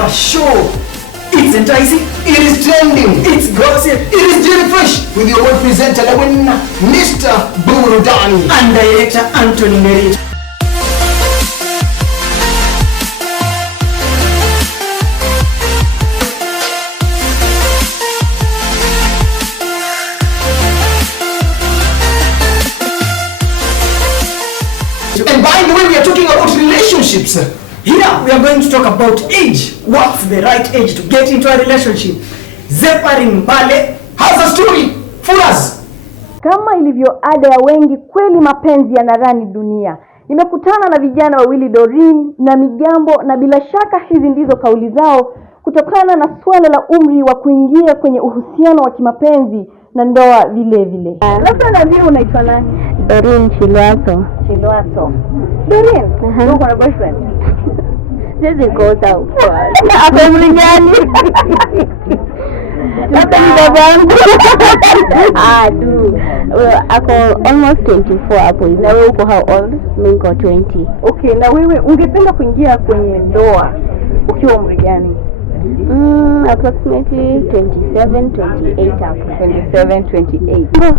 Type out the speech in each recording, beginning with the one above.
for sure. It's enticing, it is trending, it's gossip, it is very fresh. With your word presenter, the winner, Mr. Burudani. And director Anthony Merritt. And by the way, we are talking about relationships. Here we are going to talk about age. What's the right age to get into a relationship? Zeparin Bale has a story for us. Kama ilivyo ada ya wengi, kweli mapenzi yanarani dunia. Nimekutana na vijana wawili, Doreen na Migambo, na bila shaka hizi ndizo kauli zao kutokana na swala la umri wa kuingia kwenye uhusiano wa kimapenzi na ndoa vile vile. Labda na mimi unaitwa nani? Doreen Chilwaso. Doreen, uko na boyfriend? Just go out. Hapo mlingani. Labda ni babangu. Ako almost 24 hapo. Na wewe uko how old? Mimi niko 20. Okay, na wewe ungependa kuingia kwenye ndoa ukiwa umri gani? Approximately 27, 28 hapo. 27, 28.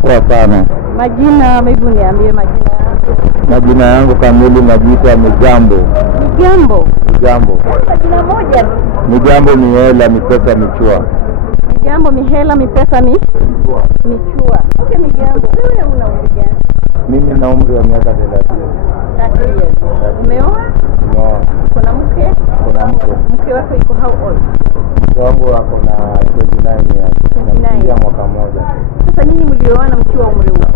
Kwa sana. Majina, maybe uniambie majina yako. Majina yangu kamili najiita Migambo. Migambo. Majina moja. Migambo Mihela Mipesa Michua. Migambo Mihela Mipesa Michua. Okay, Migambo, wewe una umri gani? Mimi na umri wa miaka 30. 30 years. Umeoa? No. Kuna mke? Kuna mke. Mke wako yuko how old? Mke wangu ako na 29 years. 29. Na mwaka mmoja. Sasa nyinyi mlioana mkiwa umri upi?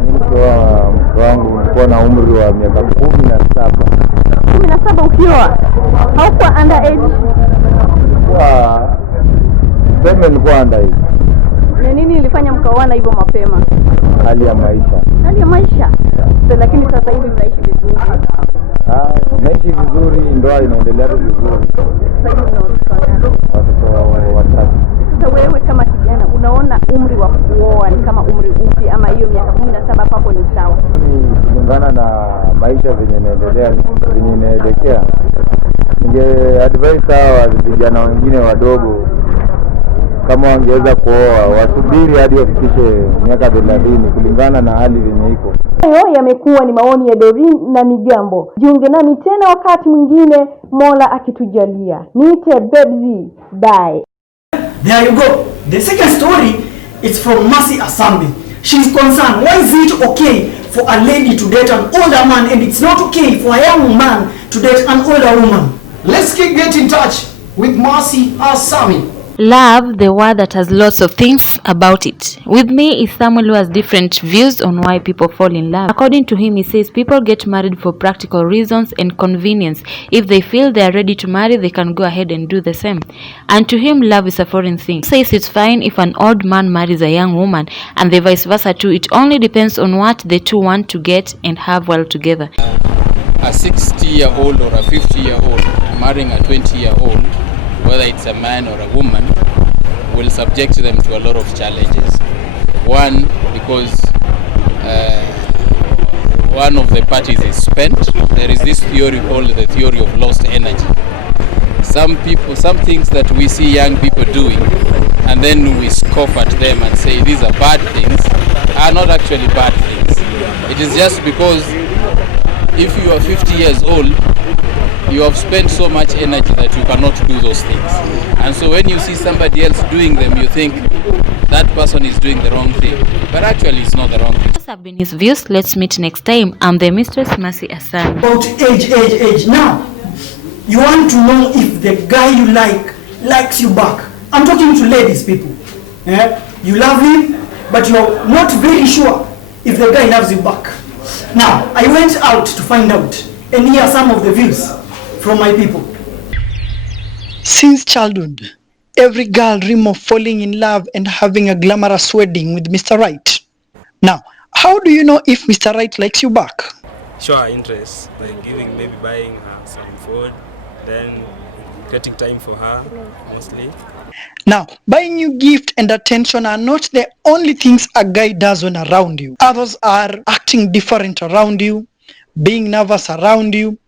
Mimi mke wangu nilikuwa na umri wa miaka 17. 17 ukioa? Haukuwa under age? Nilikuwa under age. Ni nini ilifanya mkaoana hivyo mapema? Hali ya maisha. So, lakini sasa hivi mnaishi vizuri. Tunaishi vizuri, ndoa inaendelea vizuri. Sasa hivi watoto watatu. Sasa wewe kama kijana unaona umri wa kuoa ni kama umri upi, ama hiyo miaka 17 kwako ni sawa? Kulingana na maisha venye inaelekea, ninge advise hawa vijana wengine wadogo kama wangeweza kuoa wasubiri hadi wafikishe miaka 30 kulingana na hali venye iko. Hayo yamekuwa ni maoni ya Doreen na Migambo. Jiunge nami tena wakati mwingine, Mola akitujalia. Niite Bebzi. Bye. There you go. The second story is from Mercy Asambi. She's concerned, why is it okay for a lady to date an older man and it's not okay for a young man to date an older woman? Let's get in touch with Mercy Asambi. Love, the word that has lots of things about it. With me is someone who has different views on why people fall in love. According to him, he says people get married for practical reasons and convenience. If they feel they are ready to marry, they can go ahead and do the same. And to him, love is a foreign thing. He says it's fine if an old man marries a young woman, and the vice versa too. It only depends on what the two want to get and have while together. A 60-year-old or a 50-year-old marrying a 20-year-old, whether it's a man or a woman, will subject them to a lot of challenges. One, because one of the parties is spent. There is this theory called the theory of lost energy. Some things that we see young people doing, and then we scoff at them and say these are bad things, are not actually bad things. It is just because if you are 50 years old, you have spent so much energy that you cannot do those things. And so when you see somebody else doing them, you think that person is doing the wrong thing. But actually it's not the wrong thing. Those have been his views. Let's meet next time. I'm the Mistress Mercy Asambi. About age. Now, you want to know if the guy you likes you back. I'm talking to ladies, people. Yeah? You love him, but you're not very sure if the guy loves you back. Now, I went out to find out, and here are some of the views from my people. Since childhood, every girl dreams of falling in love and having a glamorous wedding with Mr. Right. Now, how do you know if Mr. Right likes you back? Show her interest, like maybe buying her some food, then getting time for her, mostly. Now, buying you gift and attention are not the only things a guy does when around you. Others are acting different around you, being nervous around you,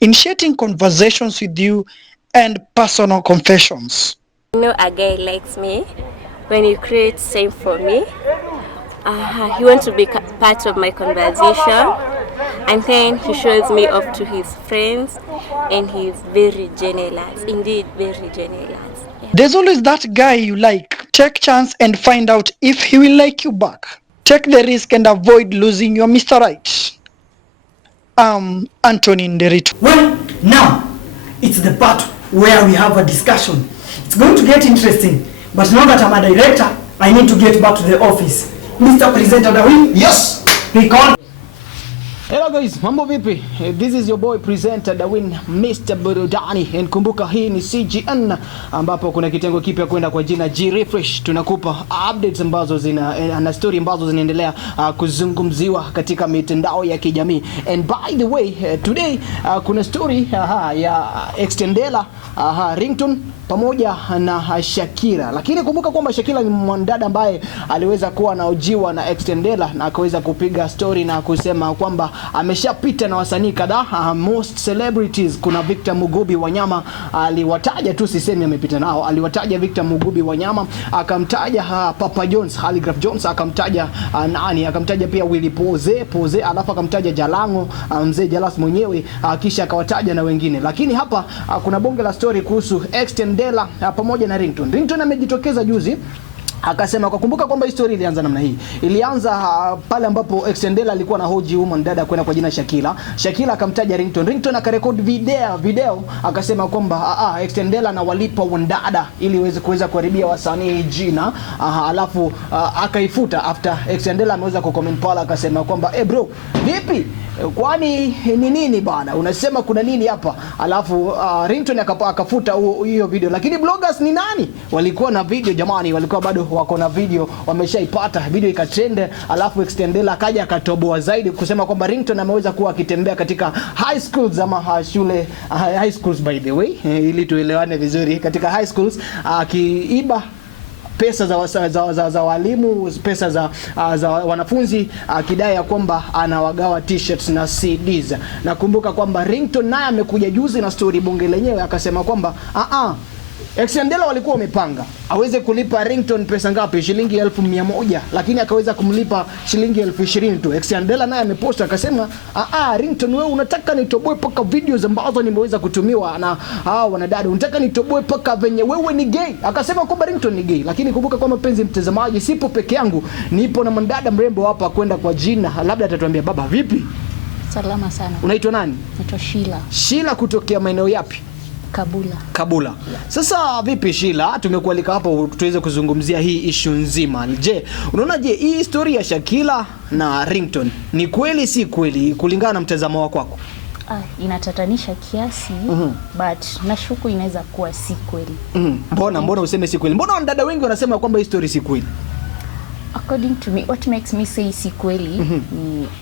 initiating conversations with you, and personal confessions. I know a guy likes me when he creates time for me. He wants to be part of my conversation, and then he shows me off to his friends, and he's very generous, indeed very generous. Yeah. There's always that guy you like. Take chance and find out if he will like you back. Take the risk and avoid losing your Mr. Right. Anthony Nderito. Well, now it's the part where we have a discussion. It's going to get interesting, but now that I'm a director, I need to get back to the office. Mr. Presenter Dawin. Yes. Pick on. Hello guys, mambo vipi? This is your boy presenter Dawin, Mr. Burudani. And kumbuka hii ni CGN ambapo kuna kitengo kipya kwenda kwa jina G-Refresh. Tunakupa updates ambazo na story ambazo zinaendelea kuzungumziwa katika mitandao ya kijamii. And by the way, today kuna story ya Xtian Dela, ringtone pamoja na Shakira. Lakini kumbuka kwamba Shakira ni mwanadada ambaye aliweza kuwa anaojiwa na Xtian Dela na akaweza kupiga story na kusema kwamba ameshapita na wasanii kadhaa, most celebrities. Kuna Victor Mugubi Wanyama, aliwataja tu, sisemi amepita nao, aliwataja Victor Mugubi Wanyama, akamtaja Papa Jones, Khaligraph Jones, akamtaja akamtaja pia Willy Pose, alafu akamtaja Jalango, mzee Jalas mwenyewe, kisha akawataja na wengine. Lakini hapa kuna bonge la story kuhusu Xtian Dela pamoja na ringtone. Ringtone amejitokeza juzi akasema, kwa kumbuka kwamba historia ilianza namna hii. Ilianza pale ambapo Xtian Dela alikuwa na hoji woman dada kwenda kwa jina Shakira. Shakira akamtaja ringtone. Ringtone akarekodi video akasema kwamba Xtian Dela anawalipa wandada ili iweze kuweza kuharibia wasanii jina. Alafu akaifuta after Xtian Dela ameweza kucomment pala akasema kwamba bro, vipi? Kwani ni nini bana? Unasema kuna nini hapa? Alafu ringtone akafuta hiyo video. Lakini bloggers ni nani? Walikuwa na video jamani, walikuwa bado wako na video, wameshaipata video ikatrend. Alafu Xtian Dela akaja akatoboa zaidi kusema kwamba ringtone ameweza kuwa akitembea katika high schools ama shule high schools by the way, ili tuelewane vizuri, katika high schools akiiba pesa za walimu, pesa za wanafunzi, akidai ya kwamba anawagawa t-shirts na CDs. Nakumbuka kwamba ringtone naye amekuja juzi na story bonge lenyewe akasema kwamba Xtian Dela walikuwa wamepanga aweze kulipa ringtone pesa ngapi? Shilingi 1,100, lakini akaweza kumlipa shilingi 20,000 tu. Xtian Dela naye amepost akasema, ringtone wewe unataka nitoboe paka videos ambazo nimeweza kutumiwa na wanadada, unataka nitoboe paka venye wewe ni gay. Akasema kwamba ringtone ni gay. Lakini kumbuka kwamba mpenzi mtazamaji, sipo peke yangu, nipo na mandada mrembo hapa kwenda kwa jina, labda atatuambia. Baba vipi? Salama sana. Unaitwa nani? Naitwa Sheila. Sheila kutokea maeneo yapi? Kabula. Yeah. Sasa vipi Sheila, tumekualika hapo tuweze kuzungumzia hii issue nzima. Je, unaona hii historia ya Shakira na ringtone ni kweli si kweli kulingana na mtazamo wako kwako? Inatatanisha kiasi, but nashuku inaweza kuwa si kweli. Mbona useme si kweli? Mbona wadada wengi wanasema kwamba hii story si kweli? According to me, what makes me say si kweli,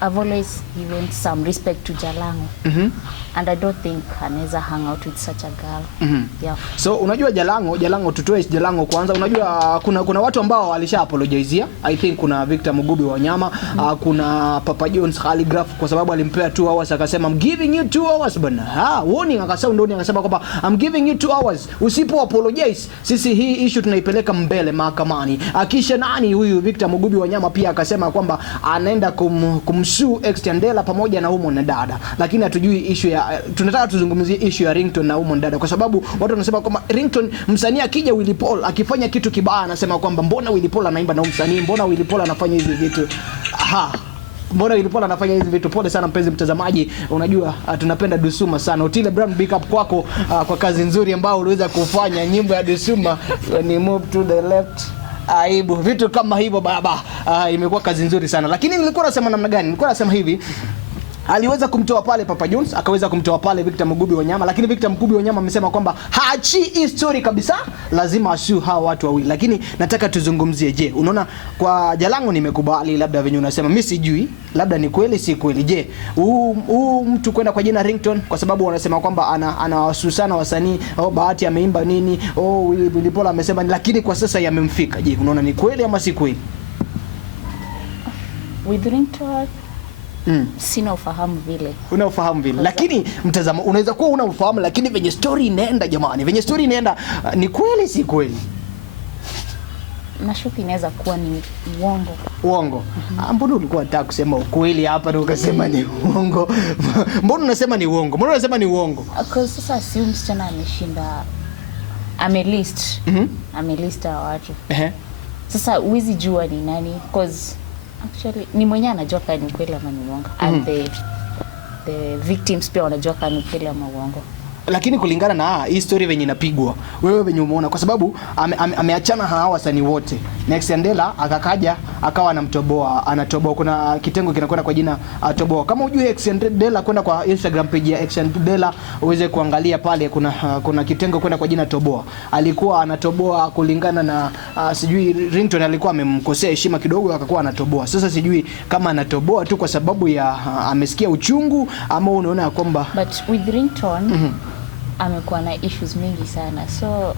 I've always given some respect to Jalango. And I don't think anaweza hang out with such a girl. Yeah. So unajua Jalango tutoe Jalango kwanza. Unajua kuna watu ambao walisha apologizea. I think kuna Victor Mugubi Wanyama, kuna Papa Jones Khaligraph, kwa sababu alimpea 2 hours akasema I'm giving you 2 hours bana. Warning akasema kwamba I'm giving you 2 hours. Usipo apologize, sisi hii issue tunaipeleka mbele mahakamani. Akisha nani huyu Victor Mugubi Wanyama pia akasema kwamba anaenda kumsuu Xtian Dela pamoja na humo na dada. Lakini hatujui issue ya, tunataka tuzungumzie issue ya ringtone na humo dada, kwa sababu watu wanasema kwamba ringtone, msanii akija Willy Paul akifanya kitu kibaya anasema kwamba mbona Willy Paul anaimba na msanii, mbona Willy Paul anafanya hizi vitu. Mbona Willy Paul anafanya hizi vitu? Pole sana mpenzi mtazamaji, unajua tunapenda Dusuma sana. Otile Brown, big up kwako kwa kazi nzuri ambayo uliweza kufanya nyimbo ya Dusuma, ni move to the left, aibu, vitu kama hivyo baba. Imekuwa kazi nzuri sana. Lakini nilikuwa nasema namna gani? Nilikuwa nasema hivi, aliweza kumtoa pale Papa Jones, akaweza kumtoa pale Victor Mugubi Wanyama, lakini Victor Mugubi Wanyama amesema kwamba haachi hii story kabisa, lazima ashu hawa watu wawili. Lakini nataka tuzungumzie, je, unaona kwa Jalango nimekubali labda venye unasema, mimi sijui labda ni kweli si kweli. Je, mtu kwenda kwa jina ringtone kwa sababu wanasema kwamba anawasusana wasanii, Bahati ameimba nini, Willy Paul amesema, lakini kwa sasa yamemfika. Je, unaona ni kweli ama si kweli? With ringtone Sina ufahamu vile. Una ufahamu vile. Lakini mtazamo unaweza kuwa una ufahamu, lakini venye story inaenda jamani, venye story inaenda ni kweli si kweli? Nashuku inaweza kuwa ni uongo. Uongo. Mbona ulikuwa unataka kusema ukweli hapa na ukasema ni uongo? Mbona unasema ni uongo? Mbona unasema ni uongo? Because sasa si msichana ameshinda amelist. Amelista watu. Sasa uwezi jua ni nani, because actually ni mwenye anajua kama ni kweli ama ni uongo. And the victims pia wanajua kama ni kweli ama uongo. Lakini kulingana na hii story venye inapigwa, wewe venye umeona, kwa sababu ameachana hawa wasanii wote. Xtian Dela akakaja akawa anatoboa. Kuna kitengo kinakwenda kwa jina toboa. Kama hujui Xtian Dela, kwenda kwa Instagram page ya Xtian Dela uweze kuangalia pale, kuna kitengo kwenda kwa jina toboa. Alikuwa anatoboa kulingana na sijui ringtone alikuwa amemkosea heshima kidogo, akakuwa anatoboa. Sasa sijui kama anatoboa tu kwa sababu ya amesikia uchungu, ama unaona kwamba but with ringtone amekuwa na issues mingi sana, so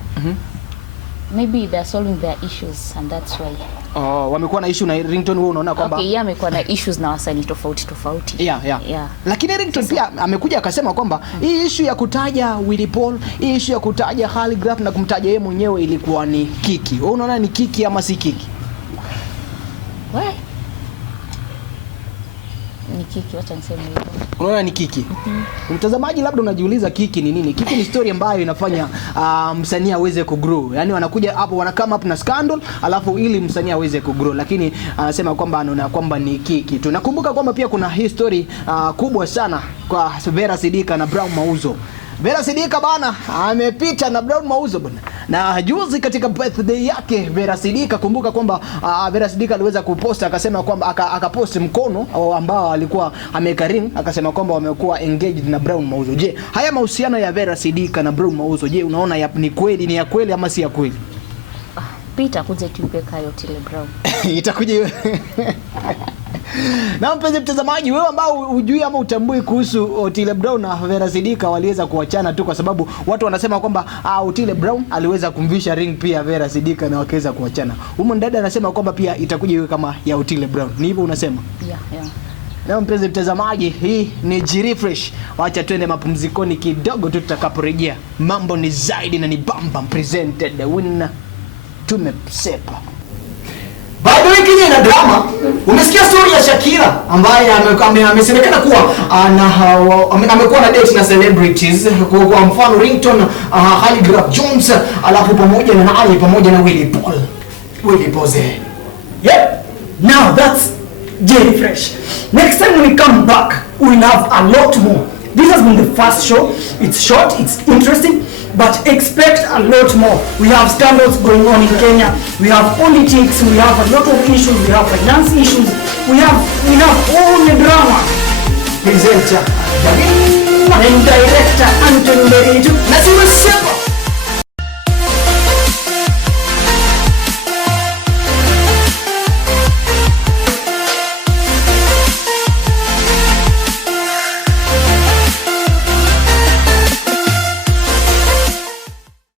maybe they're solving their issues and that's why. Wamekuwa na issue na ringtone, wewe unaona kwamba okay, amekuwa na issues na wasanii tofauti. Yeah. Lakini ringtone pia amekuja akasema kwamba hii issue ya kutaja Willy Paul, hii issue ya kutaja Khaligraph na kumtaja yeye mwenyewe ilikuwa ni kiki. Wewe unaona ni kiki ama si kiki? Ni kiki, wacha niseme hivyo. Unaona ni kiki? Mtazamaji labda unajiuliza kiki ni nini? Kiki ni story ambayo inafanya msanii aweze kugrow. Yaani wanakuja hapo wana come up na scandal, alafu ili msanii aweze kugrow. Lakini anasema kwamba anaona kwamba ni kiki. Tunakumbuka kwamba pia kuna history kubwa sana kwa Vera Sidika na Brown Mauzo. Vera Sidika bana amepita na Brown Mauzo bana. Na juzi katika birthday yake Vera Sidika, kumbuka kwamba Vera Sidika aliweza kuposta akasema kwamba akapost mkono ambao alikuwa ameweka ring, akasema kwamba wamekuwa engaged na Brown Mauzo. Je, haya mahusiano ya Vera Sidika na Brown Mauzo, je, unaona ni kweli, ni ya kweli ama si ya kweli? Pita kuja tuipeka yote ile Brown. Itakuja na mpenzi mtazamaji, wewe ambao hujui ama utambui kuhusu Otile Brown na Vera Sidika waliweza kuachana tu kwa sababu watu wanasema kwamba Otile Brown aliweza kumvisha ring pia Vera Sidika na wakaweza kuachana. Humo dada anasema kwamba pia itakuja iwe kama ya Otile Brown. Ni hivyo unasema? Yeah. Na mpenzi mtazamaji, hii ni G-Refresh. Wacha twende mapumzikoni kidogo tu, tutakaporejea mambo ni zaidi na ni bamba presented the winner. Tumesepa. Bado wiki na drama. Umesikia story ya Shakira ambaye amesemekana kuwa amekuwa na date na celebrities, kwa mfano ringtone Khaligraph Jones, alafu pamoja na nani, pamoja na Willy Paul. Yep. Now that's G-Refresh. Next time when we come back, we'll have a lot more. This has been the first show. It's short, it's interesting, but expect a lot more. We have scandals going on in Kenya. We have politics. We have a lot of issues. We have finance issues. We have all the drama. Presenter and director Anthony Dela.